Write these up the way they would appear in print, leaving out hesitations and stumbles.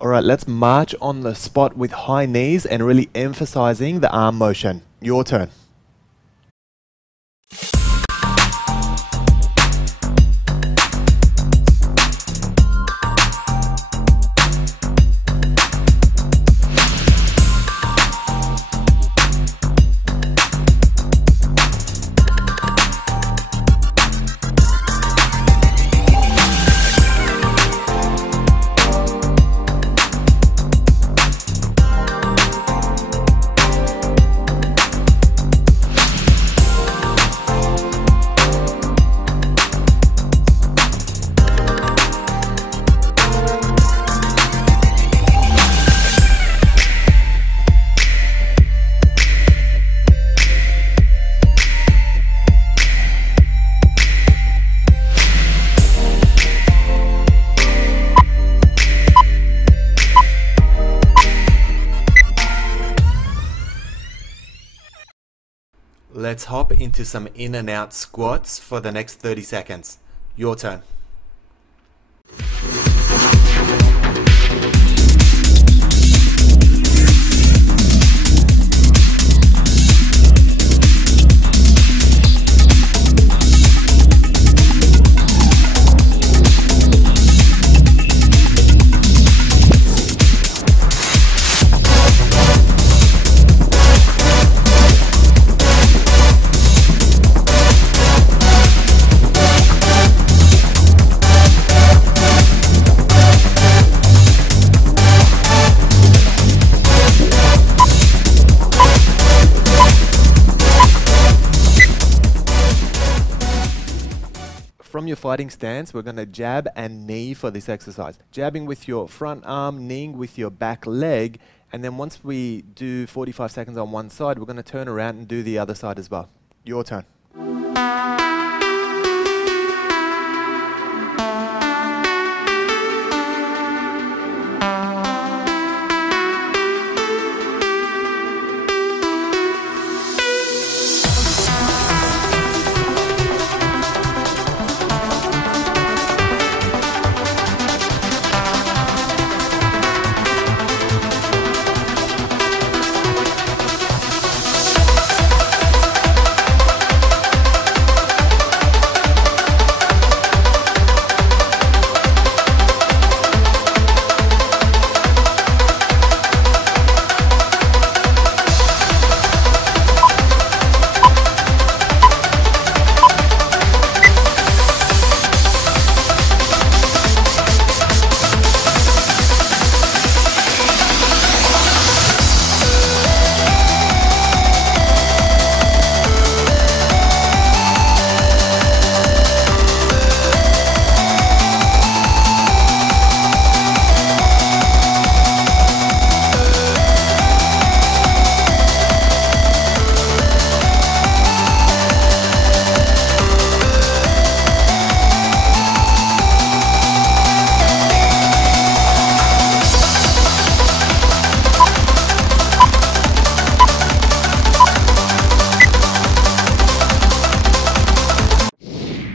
All right, let's march on the spot with high knees and really emphasizing the arm motion. Your turn. Let's hop into some in and out squats for the next 30 seconds. Your turn. From your fighting stance, we're going to jab and knee for this exercise. Jabbing with your front arm, kneeing with your back leg, and then once we do 45 seconds on one side, we're going to turn around and do the other side as well. Your turn.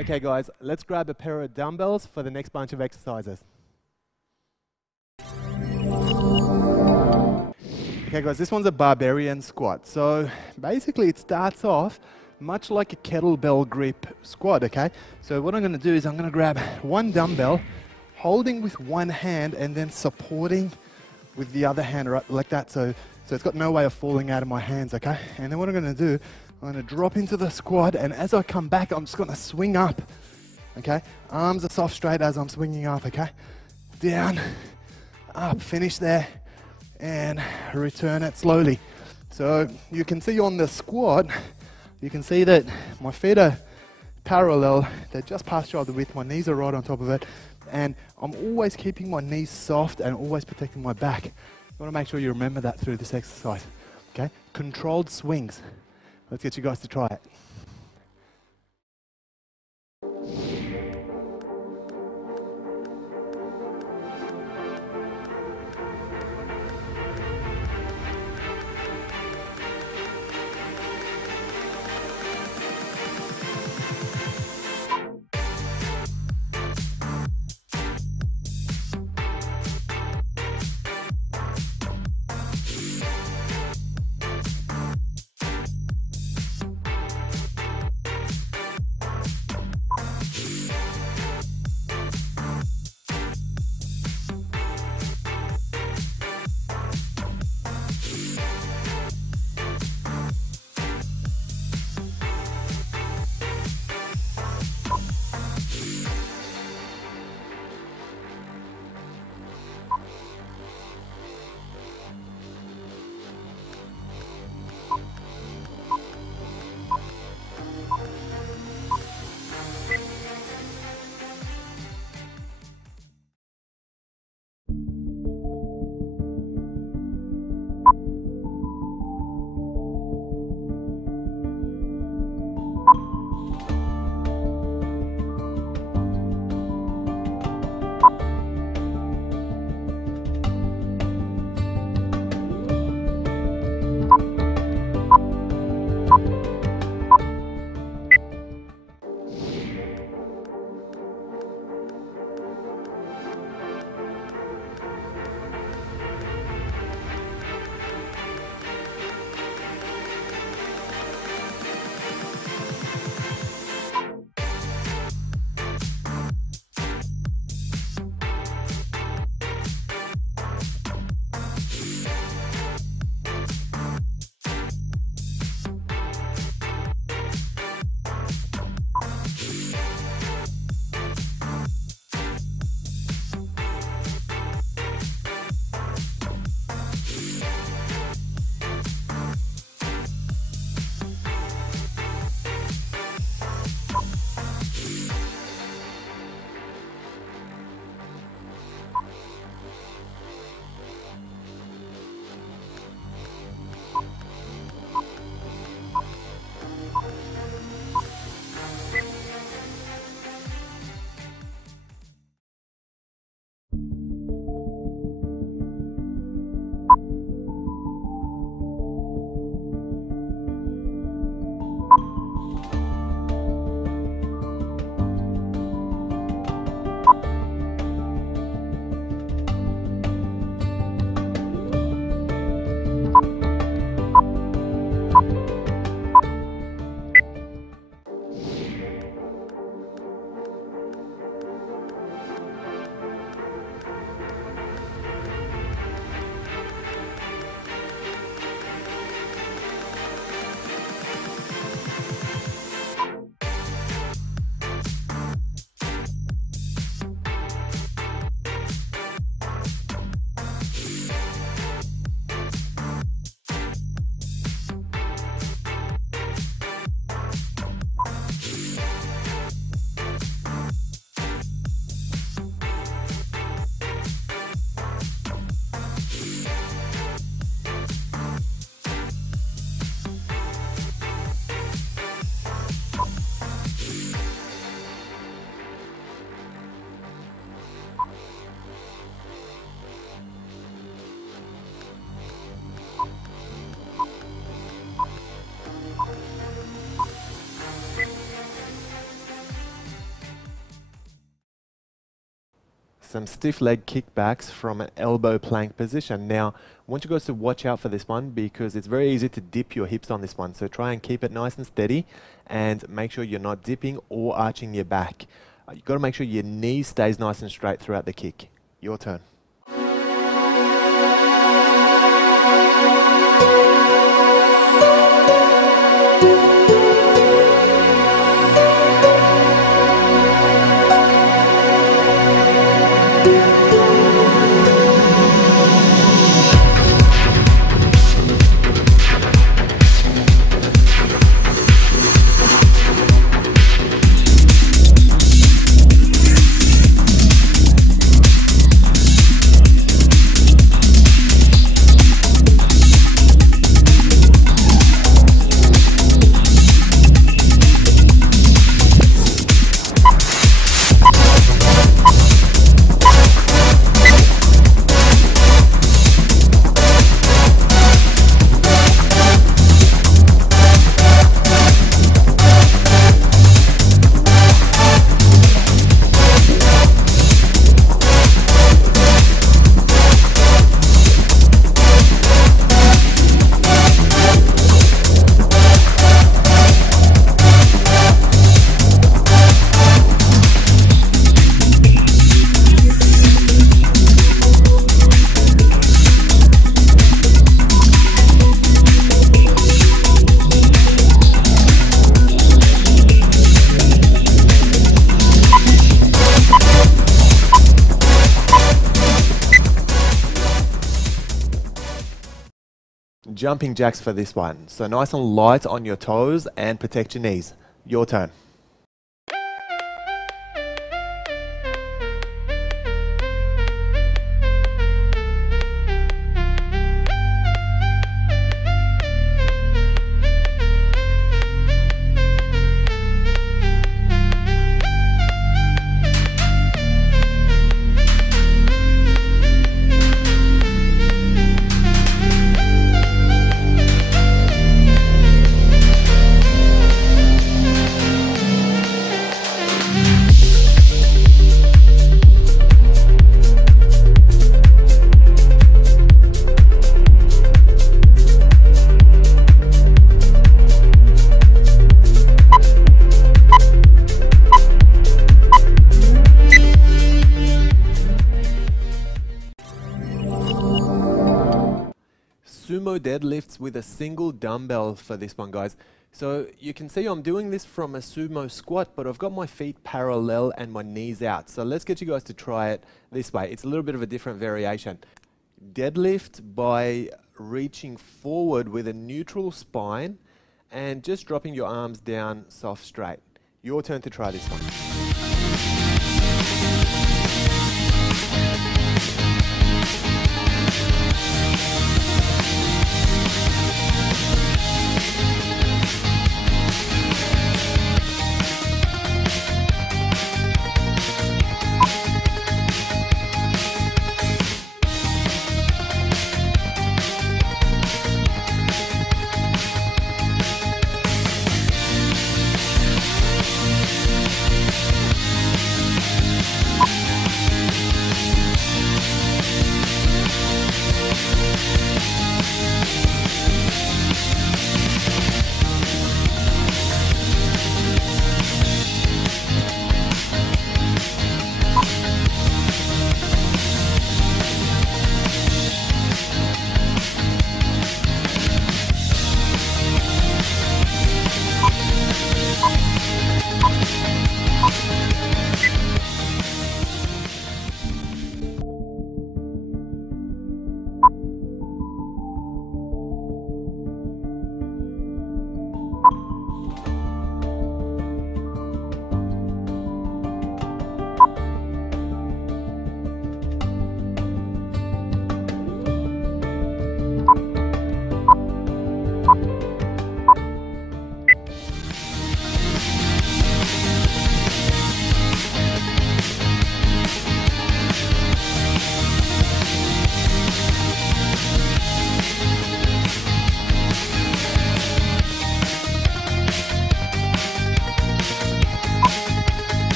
Okay guys, let's grab a pair of dumbbells for the next bunch of exercises. Okay guys, this one's a barbarian squat. So basically it starts off much like a kettlebell grip squat, okay? So what I'm going to do is I'm going to grab one dumbbell, holding with one hand and then supporting with the other hand right like that. So it's got no way of falling out of my hands, okay? And then what I'm going to do, I'm going to drop into the squat, and as I come back, I'm just going to swing up, okay? Arms are soft straight as I'm swinging up, okay? Down, up, finish there, and return it slowly. So you can see on the squat, you can see that my feet are parallel, they're just past shoulder width, my knees are right on top of it, and I'm always keeping my knees soft and always protecting my back. You want to make sure you remember that through this exercise, okay? Controlled swings. Let's get you guys to try it. some stiff leg kickbacks from an elbow plank position. Now, I want you guys to watch out for this one because it's very easy to dip your hips on this one. So try and keep it nice and steady and make sure you're not dipping or arching your back. You've got to make sure your knee stays nice and straight throughout the kick. Your turn. Jumping jacks for this one. So nice and light on your toes and protect your knees. Your turn. Sumo deadlifts with a single dumbbell for this one, guys. So you can see I'm doing this from a sumo squat, but I've got my feet parallel and my knees out. So let's get you guys to try it this way. It's a little bit of a different variation. Deadlift by reaching forward with a neutral spine and just dropping your arms down soft straight. Your turn to try this one.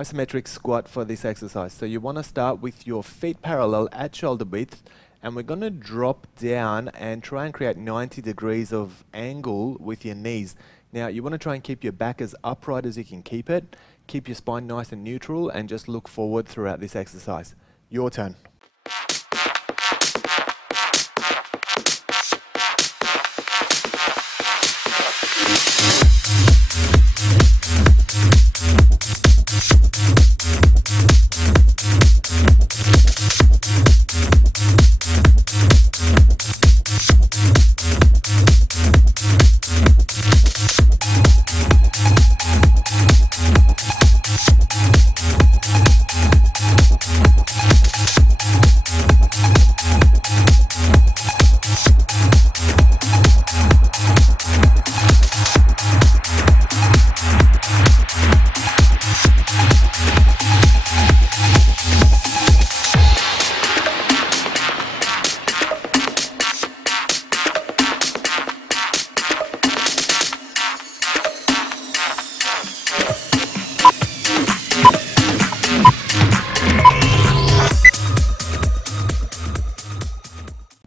isometric squat for this exercise. So you want to start with your feet parallel at shoulder width, and we're going to drop down and try and create 90 degrees of angle with your knees. Now you want to try and keep your back as upright as you can keep it, keep your spine nice and neutral, and just look forward throughout this exercise. Your turn.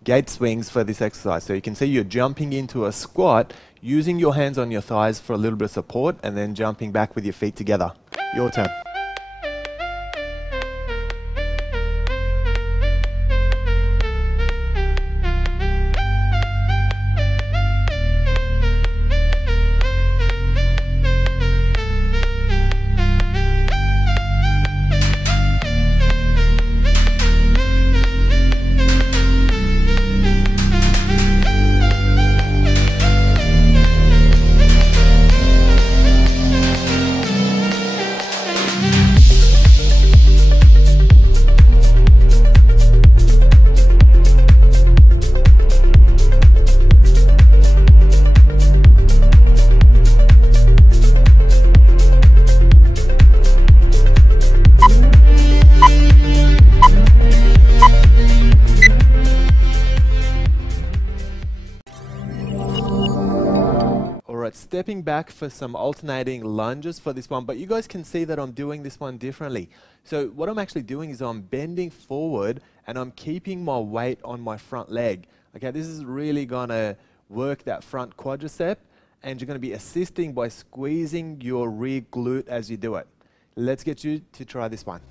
Gate swings for this exercise. So you can see you're jumping into a squat, using your hands on your thighs for a little bit of support, and then jumping back with your feet together. Your turn. Stepping back for some alternating lunges for this one, but you guys can see that I'm doing this one differently. So what I'm actually doing is I'm bending forward and I'm keeping my weight on my front leg. Okay, this is really gonna work that front quadricep, and you're gonna be assisting by squeezing your rear glute as you do it. Let's get you to try this one.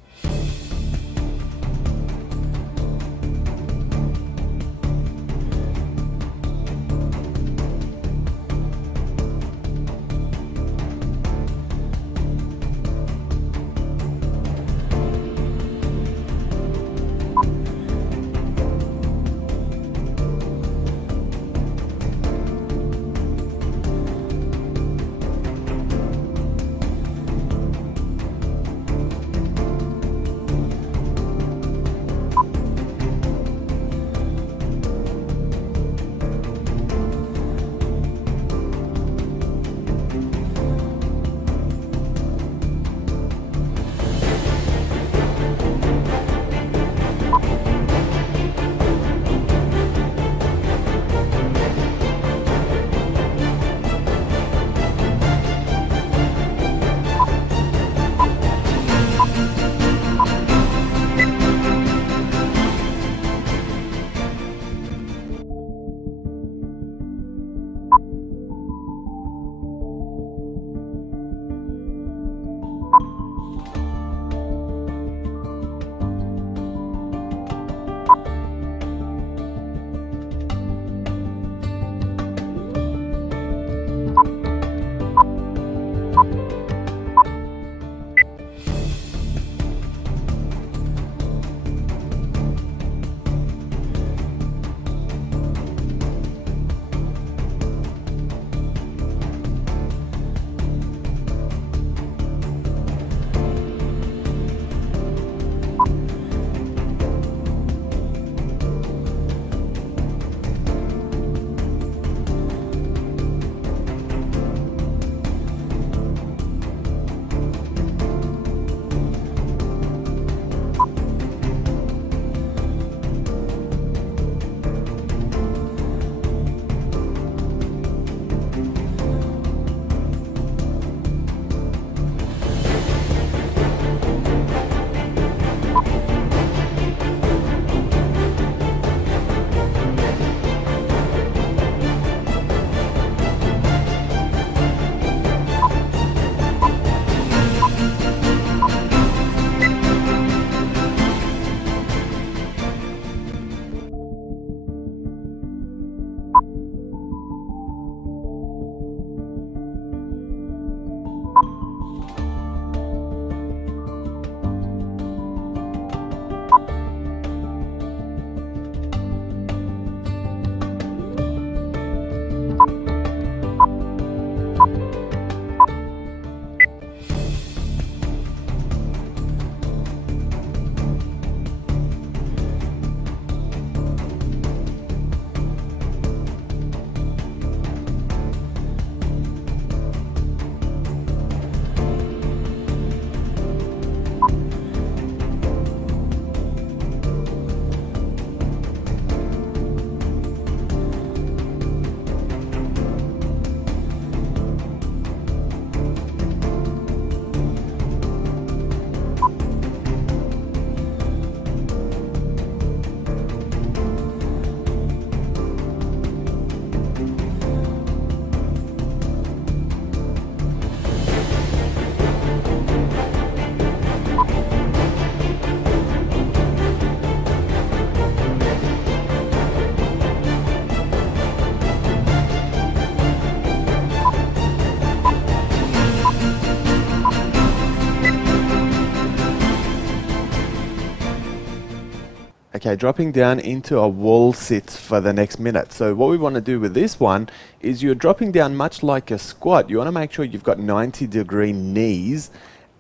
Okay, dropping down into a wall sit for the next minute. So what we want to do with this one is you're dropping down much like a squat. You want to make sure you've got 90-degree knees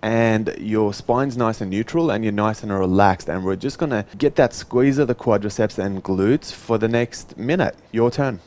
and your spine's nice and neutral and you're nice and relaxed. And we're just going to get that squeeze of the quadriceps and glutes for the next minute. Your turn.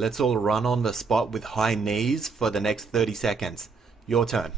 Let's all run on the spot with high knees for the next 30 seconds. Your turn.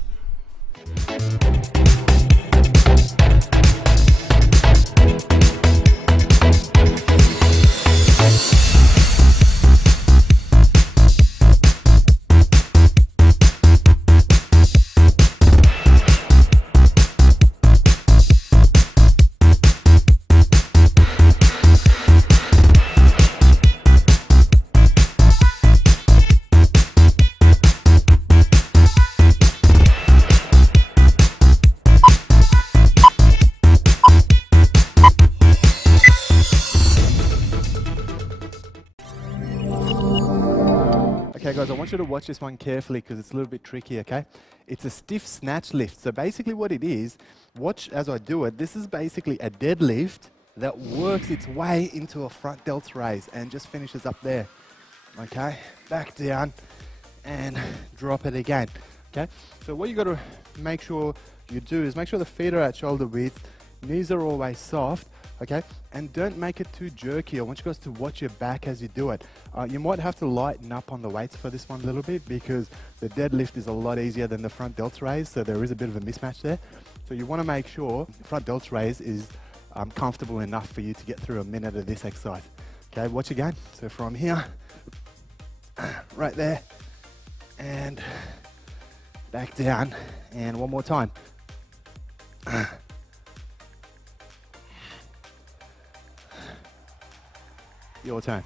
Okay guys, I want you to watch this one carefully because it's a little bit tricky, okay? It's a stiff snatch lift. So basically what it is, watch as I do it, this is basically a deadlift that works its way into a front delts raise and just finishes up there. Okay, back down and drop it again. Okay, so what you got to make sure you do is make sure the feet are at shoulder width, knees are always soft, okay, and don't make it too jerky. I want you guys to watch your back as you do it. You might have to lighten up on the weights for this one a little bit because the deadlift is a lot easier than the front delts raise, so there is a bit of a mismatch there. So you want to make sure the front delts raise is comfortable enough for you to get through a minute of this exercise. Okay, watch again. So from here, right there, and back down, and one more time. Your turn.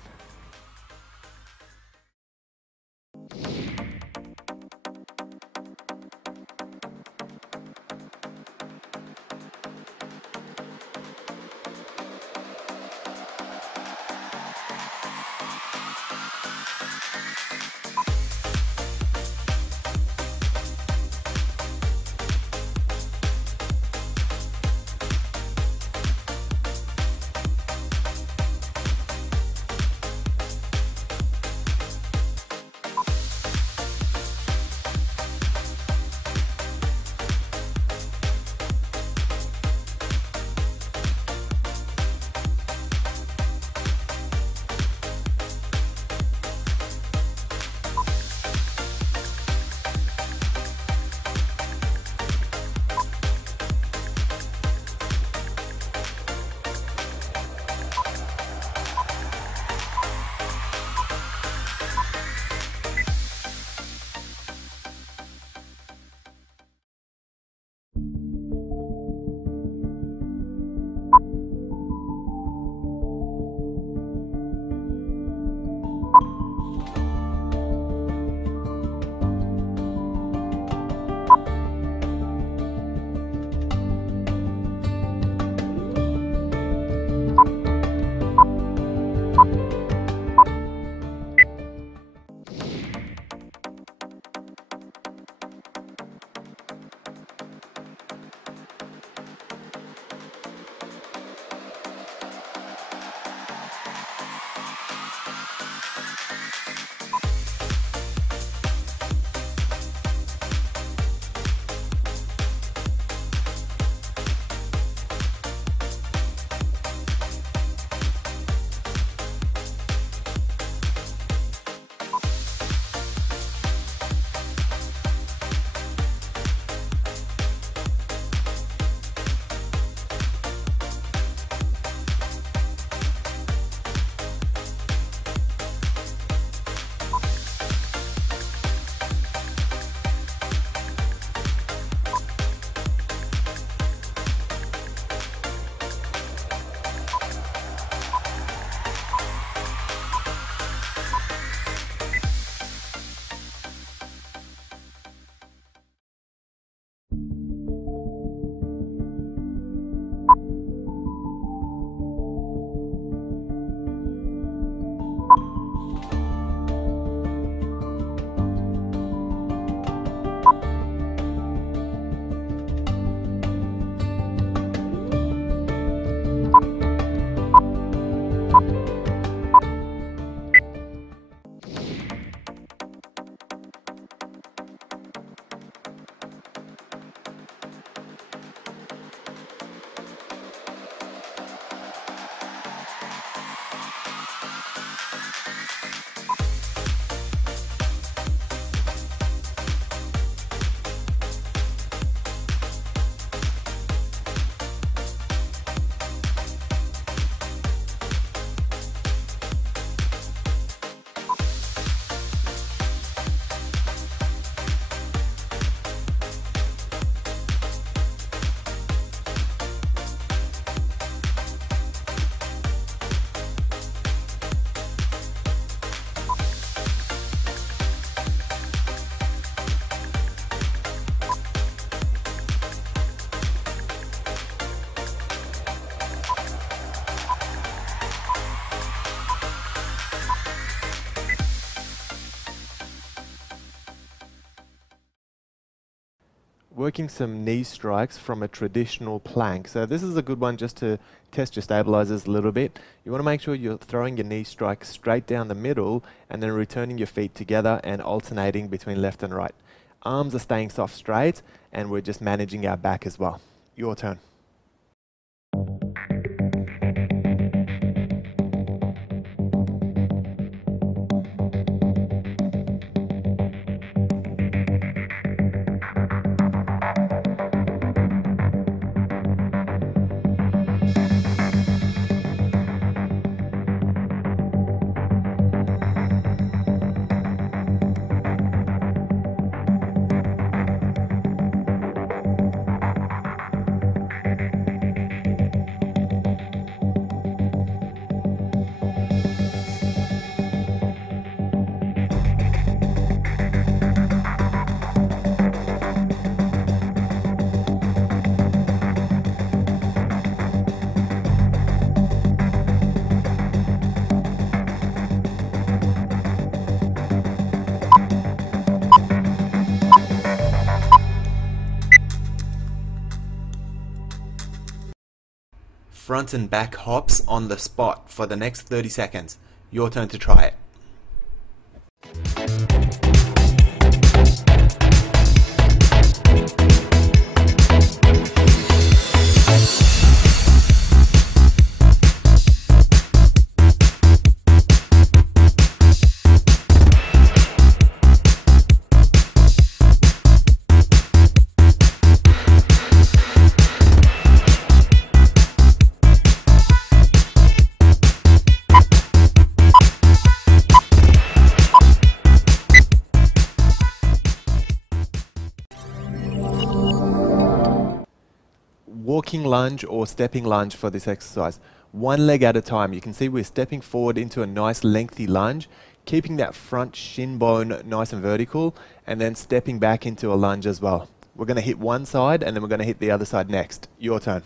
working some knee strikes from a traditional plank. So this is a good one just to test your stabilizers a little bit. You want to make sure you're throwing your knee strike straight down the middle and then returning your feet together and alternating between left and right. Arms are staying soft straight and we're just managing our back as well. Your turn. Front and back hops on the spot for the next 30 seconds. Your turn to try it. Walking lunge or stepping lunge for this exercise. One leg at a time. You can see we're stepping forward into a nice lengthy lunge, keeping that front shin bone nice and vertical, and then stepping back into a lunge as well. We're going to hit one side and then we're going to hit the other side next. Your turn.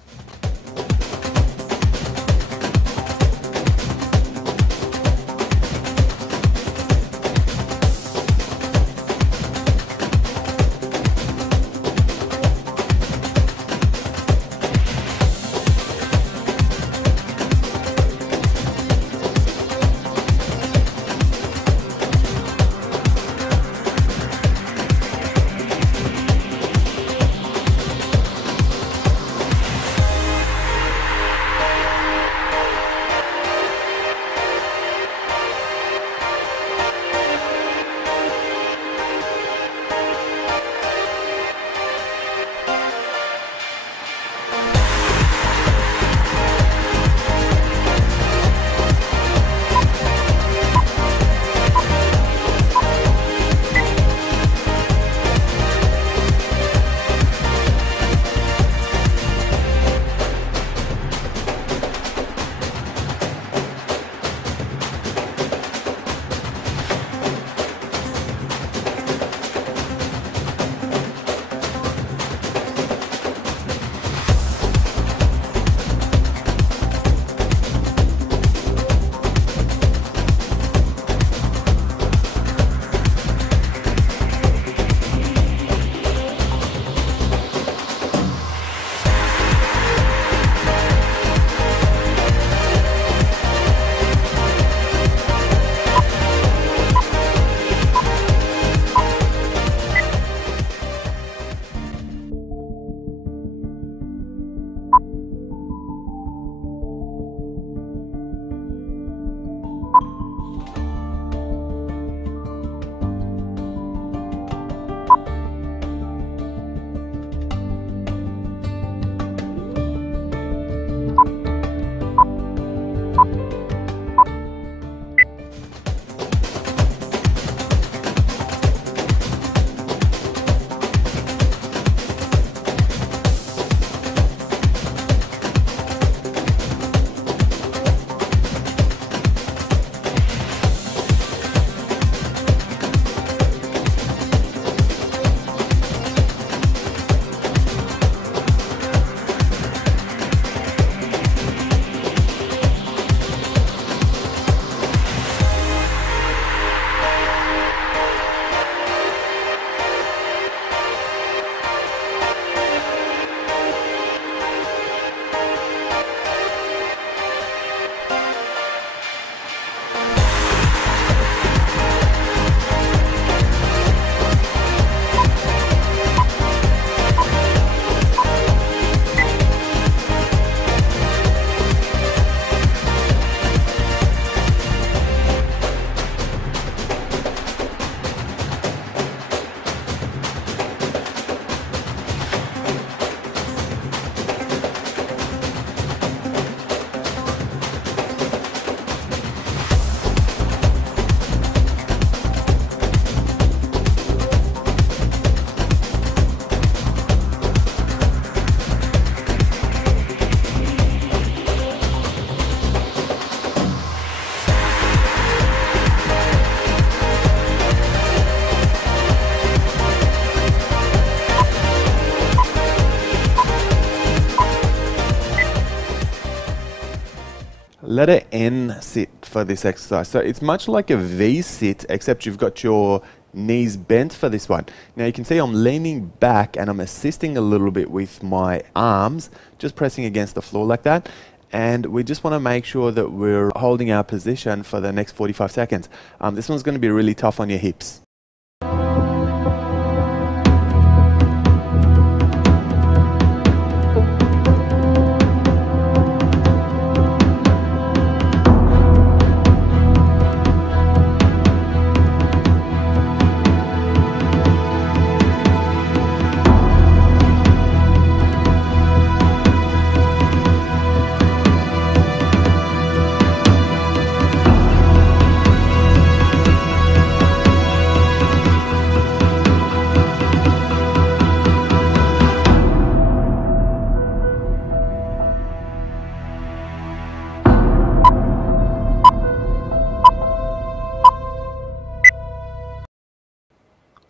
letter N sit for this exercise. So it's much like a V sit, except you've got your knees bent for this one. Now you can see I'm leaning back and I'm assisting a little bit with my arms, just pressing against the floor like that. And we just want to make sure that we're holding our position for the next 45 seconds. This one's going to be really tough on your hips.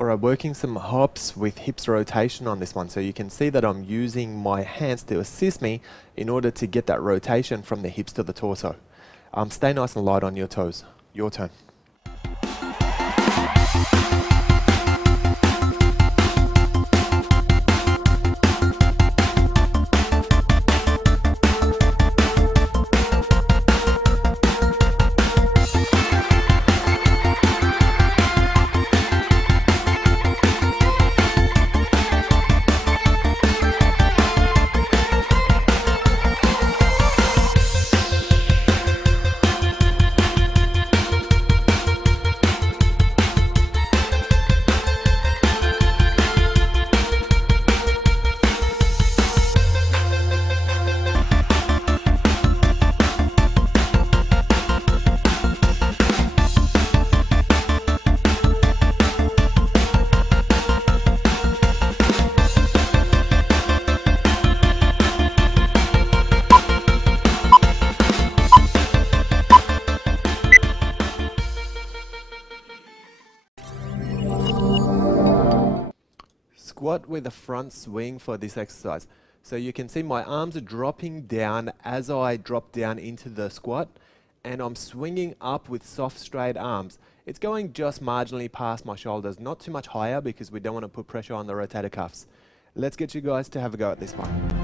Alright, working some hops with hips rotation on this one. So you can see that I'm using my hands to assist me in order to get that rotation from the hips to the torso. Stay nice and light on your toes. Your turn. Squat with a front swing for this exercise. So you can see my arms are dropping down as I drop down into the squat, and I'm swinging up with soft straight arms. It's going just marginally past my shoulders, not too much higher because we don't want to put pressure on the rotator cuffs. Let's get you guys to have a go at this one.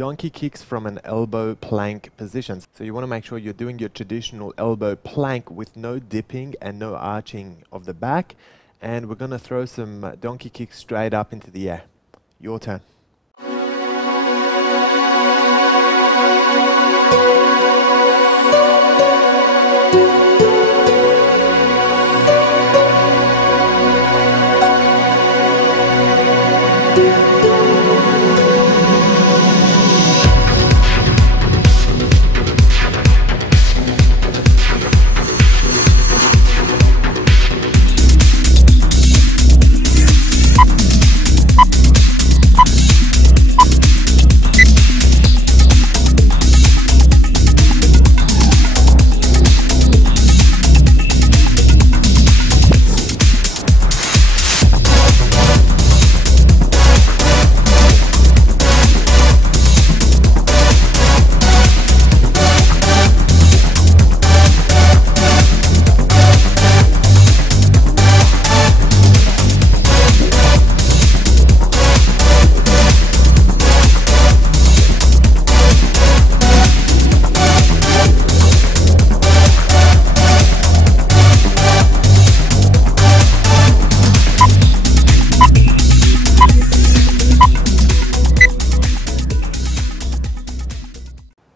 donkey kicks from an elbow plank position. So you want to make sure you're doing your traditional elbow plank with no dipping and no arching of the back. And we're going to throw some donkey kicks straight up into the air. Your turn.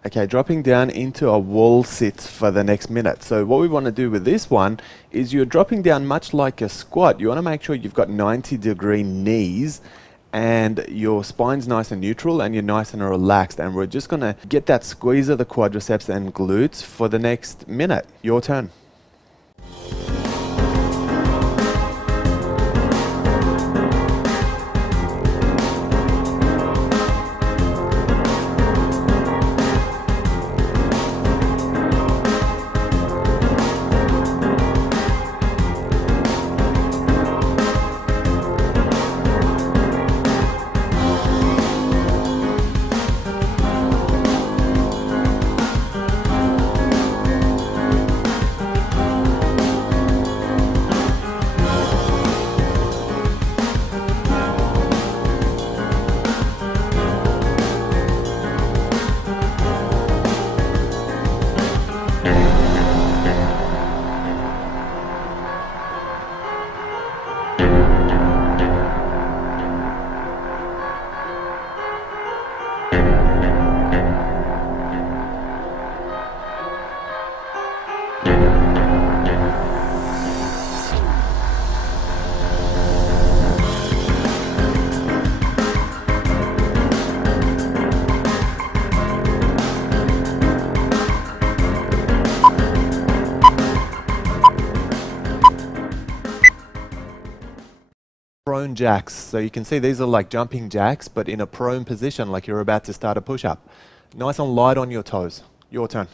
Okay, dropping down into a wall sit for the next minute. So what we want to do with this one is you're dropping down much like a squat. You want to make sure you've got 90-degree knees and your spine's nice and neutral and you're nice and relaxed. And we're just going to get that squeeze of the quadriceps and glutes for the next minute. Your turn. Prone jacks. So you can see these are like jumping jacks, but in a prone position, like you're about to start a push-up. Nice and light on your toes. Your turn.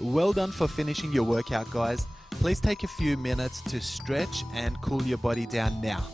Well done for finishing your workout, guys. Please take a few minutes to stretch and cool your body down now.